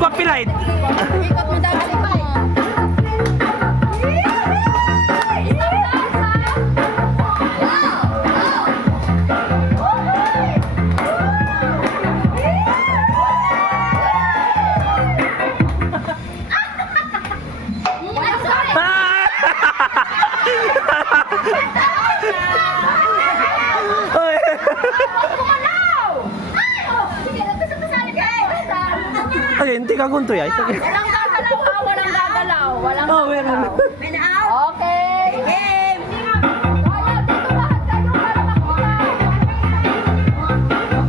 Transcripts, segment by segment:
disqualified. Ikot mo daw si Pai. Ay, hindi ka gunto ya. Walang gagalaw ha, walang gagalaw. Walang Oh, meron. gagalaw. Okay. Game. Kaya dito lahat kayo para makuha.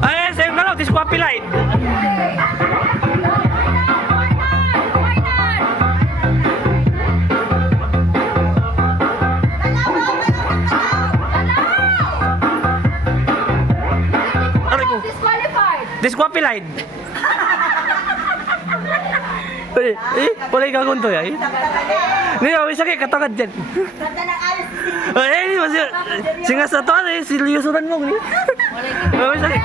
Ay, sa'yo ka lang, disqualified. Aray ko. Disqualified. Disqualified. Wala yung gagunto ya. Hindi, may sakit, katagad dyan. Ay, singa sa to, seryosonan mo. May sakit.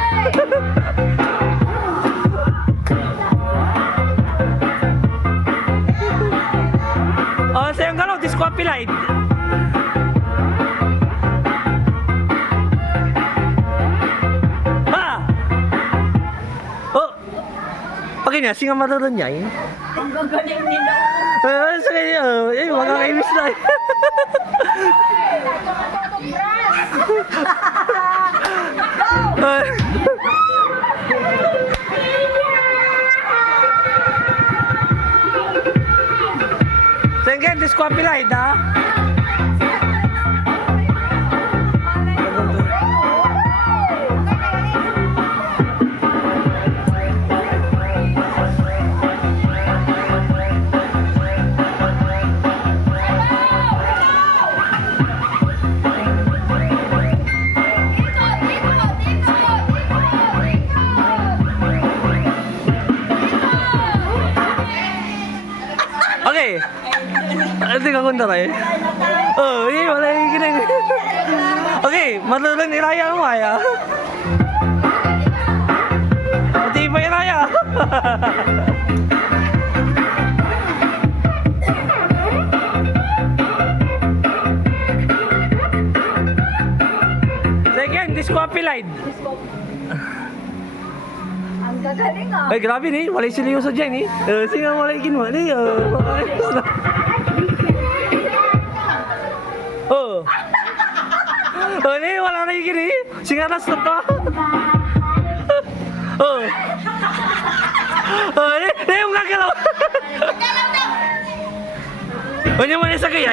Oh, sa'yo ka lang, disqualified. Pagin niya, singa mararon niya eh. Ang gagaling nila. Sa kanya, makakainis na eh. Sengken, disqualified ha? Okay. Hindi ka kunda kayo. Oh, wala yung ginang. Okay, matulog ni Raya mo kaya. Pati pa yung Raya. Second, disqualified. Ang gagaling ah. Ay, grabe ni. Walay seryoso dyan eh. Sige, walay ginawa ni. Oh. Oh, ni, wala na yung gini. Sige, nas na to. Oh. Oh, ni, yung gagalaw. Oh, ni mo na sa kaya.